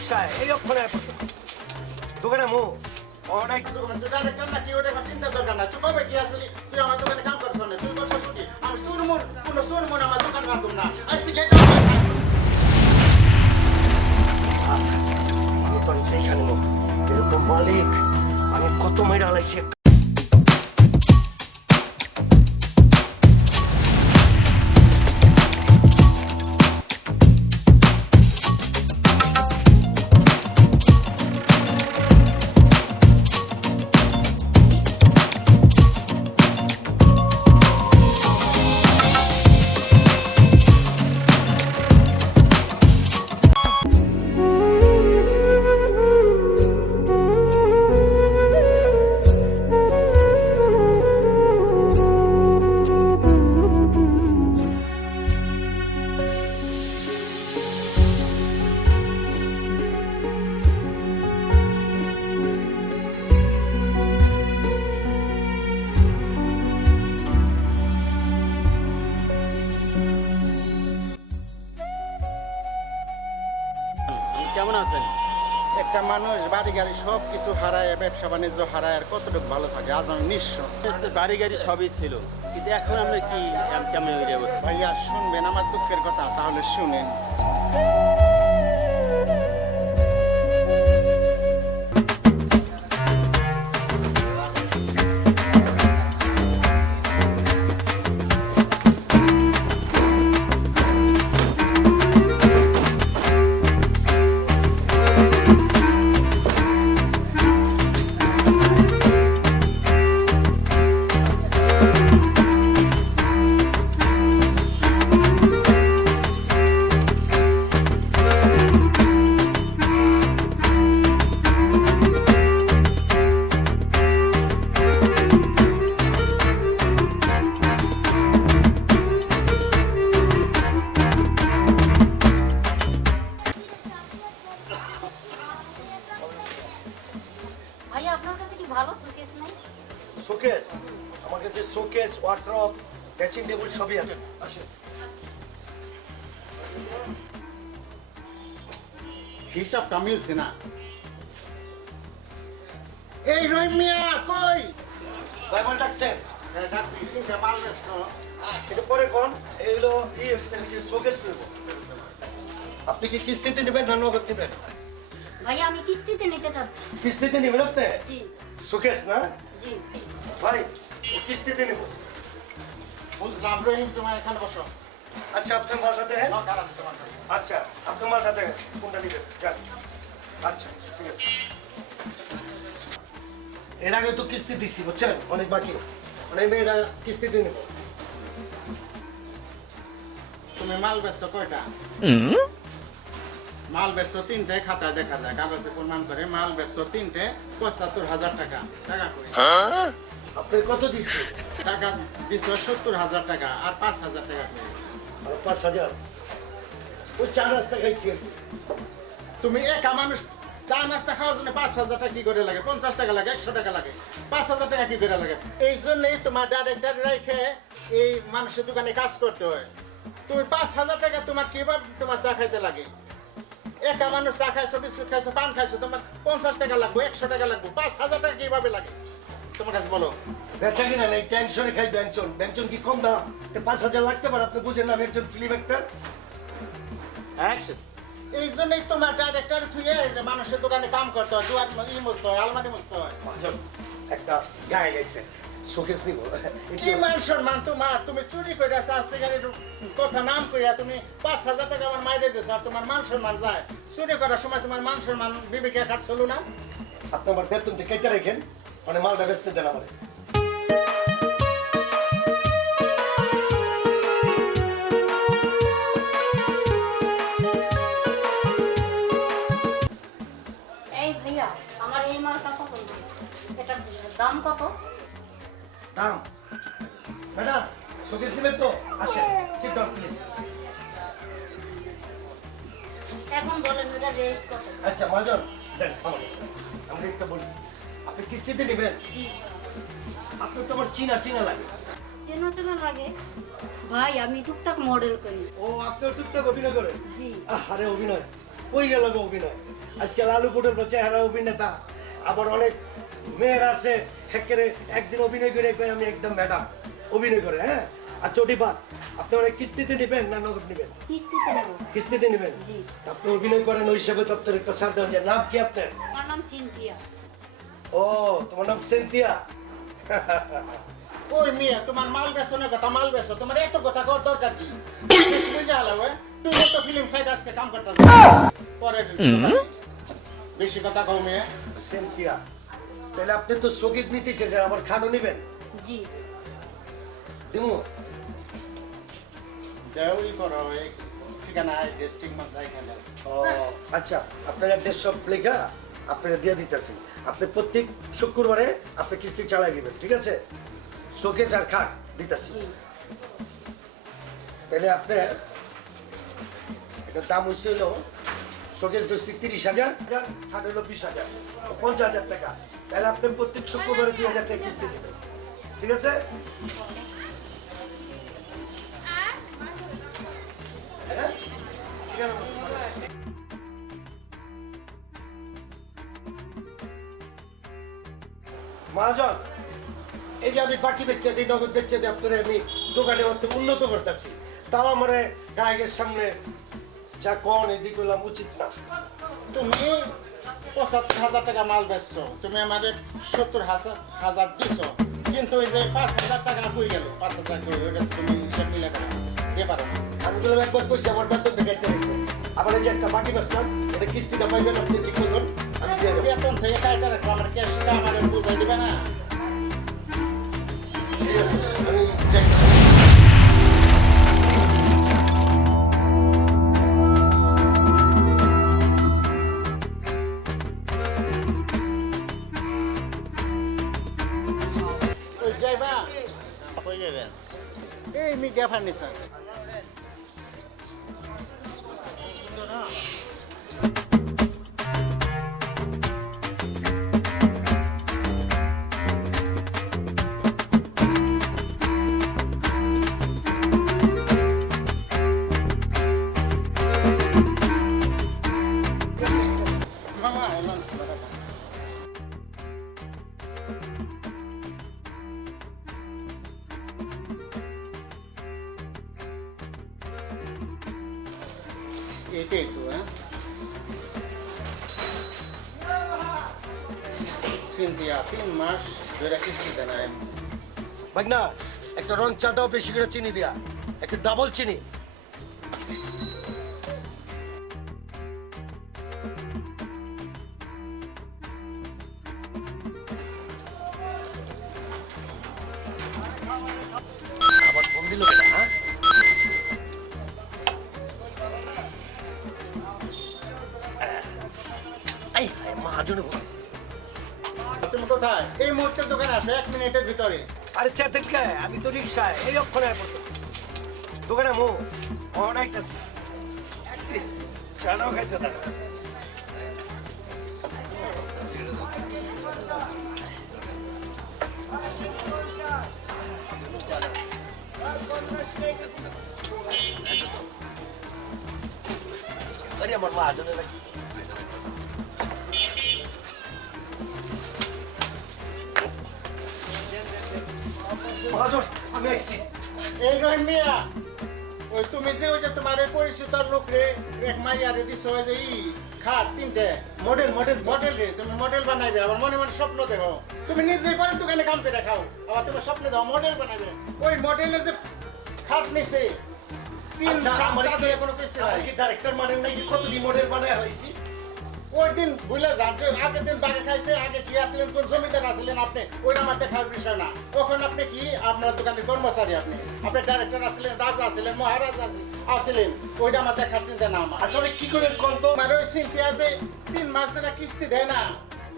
রিক্সায় এই অক্ষণে দোকানে মো অনেক আমি কত মেয়েরা ওটা মানুষ বাড়ি গাড়ি সব কিছু হারায় ব্যবসা বাণিজ্য হারায় আর কতটুকু ভালো থাকে আজ আমি নিঃস্ব। বাড়ি গাড়ি সবই ছিল। কিন্তু এখন আমরা কি কেম- কেমন অবস্থা ভাইয়া শুনবেন আমার দুঃখের কথা তাহলে শুনেন। হিসাবটা মিলছে না। এই রহিম মিয়া কই? ডাকছেন হ্যাঁ, ডাকছি, তিনটা মাল বেচছো। এটা পরে কোন এইগুলো ই হচ্ছে এই যে শোকেস নেব। আপনি কি কিস্তিতে নেবেন না নগদ নেবেন? ভাইয়া আমি কিস্তিতে নিতে চাচ্ছি। কিস্তিতে নেবেন আপনি? জি। শোকেস না? জি। ভাই কিস্তিতে নেব। বুঝলাম রহিম তোমার এখানে বসো। আচ্ছা মালটা দেখেন কাছে। আচ্ছা মালটা দেখেন কোনটা নেবেন? যান আচ্ছা ঠিক আছে। এর আগে তো কিস্তি দিছি বুঝছেন? অনেক বাকি। মানে মেয়েরা কিস্তিতে নেব। তুমি মাল বেচছো কয়টা? মাল বেচছো তিনটে খাতায় দেখা যায়। কাগজে প্রমাণ করে মাল বেচছো তিনটে পঁচাত্তর হাজার টাকা। টাকা কই? আপনার কত দিছি? টাকা দিছো সত্তর হাজার টাকা আর পাঁচ হাজার টাকা কই? আর তুমি একা মানুষ চা নাস্তা খাওয়ার জন্য পাঁচ হাজার টাকা কি করে লাগে? পঞ্চাশ টাকা লাগে, একশো টাকা লাগে। পাঁচ হাজার টাকা কি করে লাগে? এই জন্যই তোমার ডাইরেক্টর রেখে এই মানুষের দোকানে কাজ করতে হয়। তুমি পাঁচ হাজার টাকা তোমার কীভাবে তোমার চা খাইতে লাগে? একা মানুষ চা খাইছো, বিস্কুট খাইছো, পান খাইছো, তোমার পঞ্চাশ টাকা লাগবে, একশো টাকা লাগবে, পাঁচ হাজার টাকা কীভাবে লাগে? তোমার কাছে বলো। বেচা কিনা নেই টেনশনে খাই ব্যঞ্চন ব্যঞ্চন কি কম তো পাঁচ হাজার লাগতে পারে আপনি বুঝেন না আমি একজন ফিল্ম অ্যাক্টার এই জন্যই তোমার ডাইরেক্টর থুয়ে যে মানুষের দোকানে কাম করতে হয় দুয়ার ই মুছতে হয় আলমারি মুছতে হয়। একটা গায়ে গেছে শোকেস নিব। কি মান সম্মান তোমার? তুমি চুরি করে চা সিগারেট কথা নাম কইয়া তুমি পাঁচ হাজার টাকা আমার মাইরে দিছো আর তোমার মান সম্মান যায়। চুরি করার সময় তোমার মান সম্মান বিবেকে কাটছিল না। আপনি আমার বেতন থেকে কেটে রেখেন। মানে মালটা বেচতে দেন আমার। আমার এই মালটা পছন্দ। এটার দাম কত? দাম? ম্যাডাম শোকেস নেবেন তো? আসেন সিট ডাউন প্লিজ এখন বলেন রেট কত? আচ্ছা মহাজন দেন কাছে। আমি একটা বলি। আপনি কিস্তিতে নেবেন? জি। আপনার তো আমার চিনা চিনা লাগে। চেনা চেনা লাগে। ভাই আমি টুকটাক মডেল করি। ও আপনি টুকটাক অভিনয় করেন? জি। আরে অভিনয়। কই গেল গো অভিনয়? আজকে লালু কোটের চেহারা অভিনেতা। আবার অনেক মেয়ের আছে হেকেরে একদিন অভিনয় করে কই আমি একদম ম্যাডাম অভিনয় করে হ্যাঁ? আর চটিপাত আপনি অনেক কিস্তিতে নেবেন না নগদ নেবেন? কিস্তিতে নেব। কিস্তিতে নেবেন? জি। আপনি অভিনয় করেন ওই হিসাবে তো আপনার একটা ছাড় দেওয়া যায়। নাম কি আপনার? আমার নাম সিনথিয়া। ও তোমার নাম সেন্তিয়া। ওই মেয়ে তোমার মাল বেছো না কথা মাল বেছো তোমার এত কথা কর দরকার কি? বেশি বুঝে আলো তুমি তো ফিল্ম সাইড আজকে কাম করতে পরে বেশি কথা কও মেয়ে। সেন্তিয়া তাহলে আপনি তো সংগীত নিতে চেয়েছেন আবার খানো নেবেন? জি। দিমু। দেওই করো এই ঠিকানা ডিস্ট্রিক্ট মন্ত্রী এখানে। ও আচ্ছা আপনারা দেড়শো লেখা? আপনারা দিয়ে দিতেছেন আপনি প্রত্যেক শুক্রবারে আপনি কিস্তি চালাই দিবেন ঠিক আছে? শোকেস আর খাট দিতেছি। তাহলে আপনার এটার দাম হচ্ছে হলো শোকেস ধরছি তিরিশ হাজার হাজার খাট হলো বিশ হাজার পঞ্চাশ হাজার টাকা। তাহলে আপনি প্রত্যেক শুক্রবারে দুই হাজার টাকা কিস্তি দেবেন ঠিক আছে? হ্যাঁ? মহাজন এই যে আমি বাকি বেচছে দিই নগদ বেচছে দিই আপনার আমি দোকানে অত উন্নত করতেছি। তাও আমার গায়কের সামনে যা কন এদিক করলাম উচিত না। তুমি পঁচাত্তর হাজার টাকা মাল বেচছো তুমি আমাদের সত্তর হাজার হাজার দিছো কিন্তু ওই যে পাঁচ হাজার টাকা কই গেল? পাঁচ হাজার কই? ওটা তুমি হিসাব মিলে দিয়ে পারো না। আমি বললাম একবার কইছি আমার বেতন একটা আবার এই যে একটা বাকি বেচলাম এটা কিস্তিটা পাইবেন আপনি ঠিক করবেন বেতন থেকে কাইটা রাখব আমার ক্যাশটা আমার বুঝাই দিবে না ঠিক আছে আমি যাই ওই যাইবা কই যাবেন এই মিডিয়া ফার্নিচার ভাই একটা রং চাটাও বেশি করে চিনি দিয়া। একটা ডাবল চিনি। হ্যাঁ? মহাজনে বলেছে। কোথায়? এই মুহূর্তে দোকানে আসো, এক মিনিটের ভিতরে। আরে চেতেন কে? আমি তো রিক্সায় এই অক্ষণে পড়তেছি দোকানে মো অনাইতেছি চানাও খাইতে না আরে আমার মা আজনে লাগিছে আইছি এই রহিম মিয়া ওই তুমি যে ওই যে তোমার পরিচিত লোক রে এক মাইয়ারে দিছো ওই যে ই খাট তিনটে। Model model. মডেল রে তুমি মডেল বানাইবে আবার মনে মনে স্বপ্ন দেখো তুমি নিজে পরে দোকানে কাম করে দেখাও আবার তুমি স্বপ্ন দাও মডেল বানাইবে। ওই মডেলে যে খাট নিছে তিন আচ্ছা সপ্তাহ ধরে কোনো কিস্তি নাই। কি ডাইরেক্টর মানে নাই যে কতটি মডেল বানায় হইছি ওই দিন ভুলে যান যে আগের দিন বাগে খাইছে আগে কি আসলেন কোন জমিদার আসলেন আপনি ওইটা আমার দেখার বিষয় না। তখন আপনি কি আপনার দোকানের কর্মচারী আপনি? আপনি ডাইরেক্টর আসলেন রাজা আসলেন মহারাজ আসলেন। ওইটা আমার দেখার চিন্তা না আমার। আচ্ছা ওরে কি করে কোন তো? আমার ওই যে তিন মাস ধরে কিস্তি দেয় না।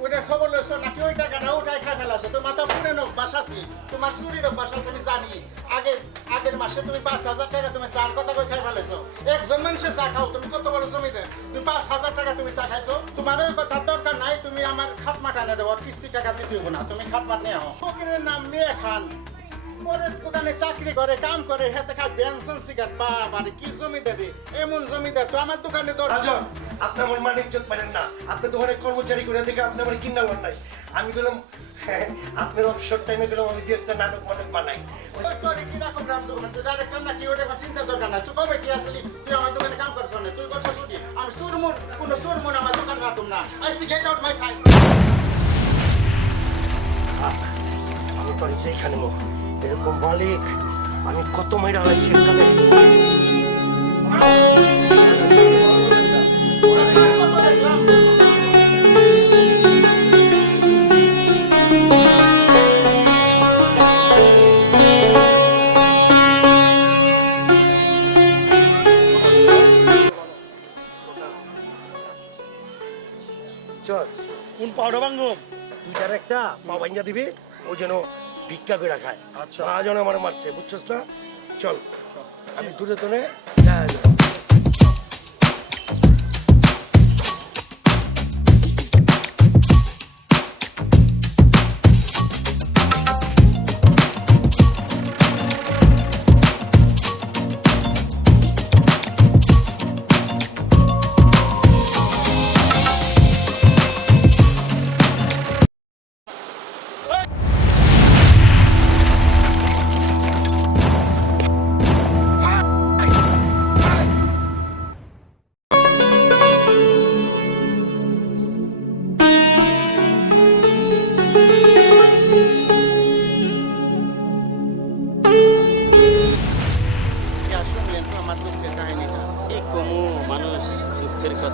ওইটার খবর লইছো নাকি ওই টাকাটা ওটাই খাই ফেলাছো তোমার তো পুরেন অভ্যাস আছে। তোমার চুরির অভ্যাস আছে আমি জানি। আগের আগের মাসে তুমি পাঁচ হাজার টাকা তুমি চার কথা করে খাই ফেলেছো একজন মানুষের চা খাও, তুমি কত বড় জমিদার তুমি পাঁচ হাজার টাকা তুমি চা খাইছো। তোমার কথার দরকার নাই, তুমি আমার খাটমাট এনে দেবো কিস্তি টাকা দিতে হইব না, তুমি খাটমাট নিয়ে আও। ফকিরের নাম মেয়ে খান। পরের দোকানে চাকরি করে, কাম করে, হাতে খায় বেনসন সিগারেট। বাবারে কি জমি দেবে? এমন জমিদার তো আমার দোকানে রাজন, আপনি আমার মানিক চোখ পারেন না। আপনি দোকানে কর্মচারী করে দেখে আপনি আমার কিনা নাই। আমি গেলাম হ্যাঁ, আপনার অবসর টাইমে গেলাম আমি দু একটা নাটক মাটক বানাই। ওই ওই তোর কি রকম রাম দোকান তুই ডাইরেক্টর না কি ওটা চিন্তা দরকার না তুই কবে কি আসলি? তুই আমার দোকানে কাম করছ না তুই করছ ছুটি। আমি সুরমুর কোনো সুরমুর আমার দোকান রাখুম না। I see get out my side আমি তোর দেখে নেব। এরকম মালিক আমি কত মাইরা আলাইছি এখানে। ও যেন ভিক্ষা করে খায়। আচ্ছা। যেন আমার মারছে বুঝছিস না? চল আমি দূরে তোনে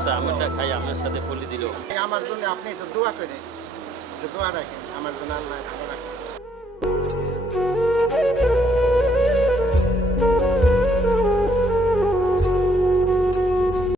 দুঃখের আমেরটা খাই আমার সাথে বলে দিল। আমার জন্য আপনি একটু দোয়া করেন দোয়া রাখেন, আমার জন্য আল্লাহ রাখেন।